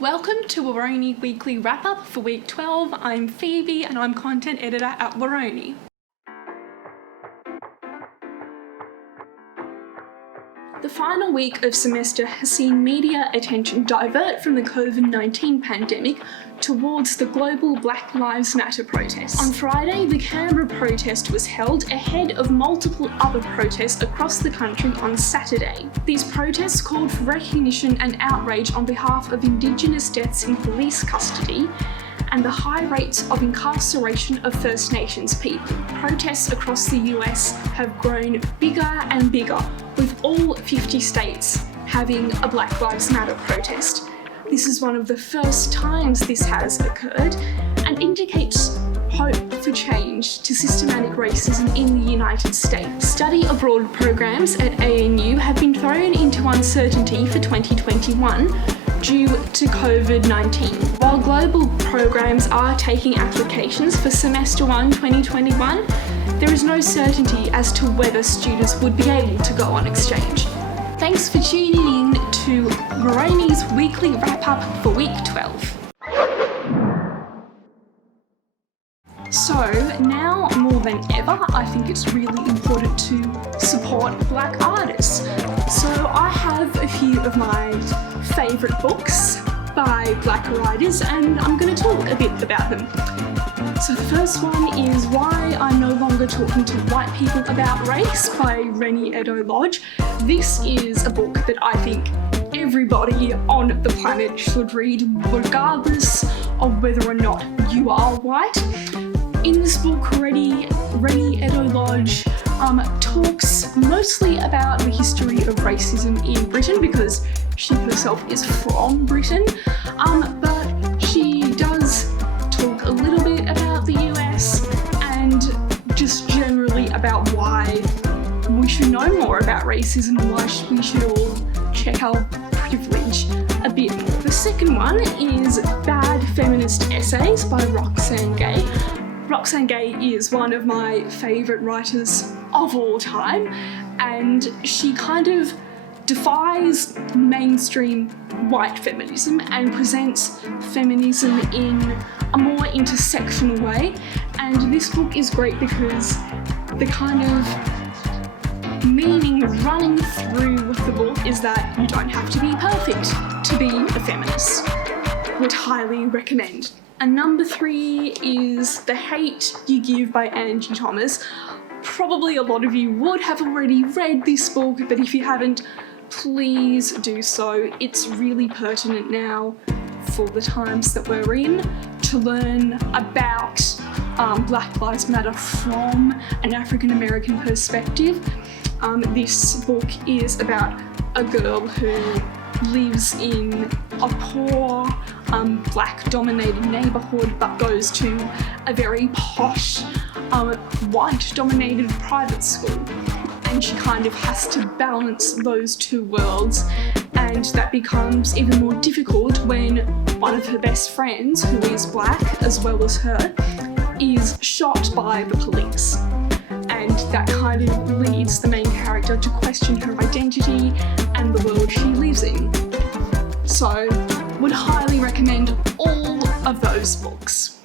Welcome to Woroni Weekly Wrap-Up for Week 12. I'm Phoebe and I'm Content Editor at Woroni. The final week of semester has seen media attention divert from the COVID-19 pandemic towards the global Black Lives Matter protests. On Friday, the Canberra protest was held ahead of multiple other protests across the country on Saturday. These protests called for recognition and outrage on behalf of Indigenous deaths in police custody and the high rates of incarceration of First Nations people. Protests across the US have grown bigger and bigger, with all 50 states having a Black Lives Matter protest. This is one of the first times this has occurred and indicates hope for change to systematic racism in the United States. Study abroad programs at ANU have been thrown into uncertainty for 2021 due to COVID-19. While global programs are taking applications for Semester 1 2021, there is no certainty as to whether students would be able to go on exchange. Thanks for tuning in to Woroni's Weekly Wrap-Up for Week 12. So now more than ever, I think it's really important to support Black artists. So I have a few of my favourite books by Black writers and I'm going to talk a bit about them. So the first one is Why I'm No Longer Talking to White People About Race by Rennie Edo-Lodge. This is a book that I think everybody on the planet should read, regardless of whether or not you are white. In this book, Rennie Edo-Lodge talks mostly about the history of racism in Britain because she herself is from Britain, but she does talk a little bit about the US and just generally about why we should know more about racism and why we should all check our privilege a bit more. The second one is Bad Feminist Essays by Roxane Gay. Roxane Gay is one of my favourite writers of all time, and she kind of defies mainstream white feminism and presents feminism in a more intersectional way. And this book is great because the kind of meaning running through the book is that you don't have to be perfect to be a feminist. Would highly recommend. And number 3 is The Hate You Give by Angie Thomas. Probably a lot of you would have already read this book, but if you haven't, please do so. It's really pertinent now for the times that we're in to learn about Black Lives Matter from an African American perspective. This book is about a girl who lives in a poor, black-dominated neighbourhood but goes to a very posh, white-dominated private school. And she kind of has to balance those two worlds, and that becomes even more difficult when one of her best friends, who is black as well as her, is shot by the police. And that kind of leads the main character to question her identity and the world she lives in. So, would highly recommend all of those books.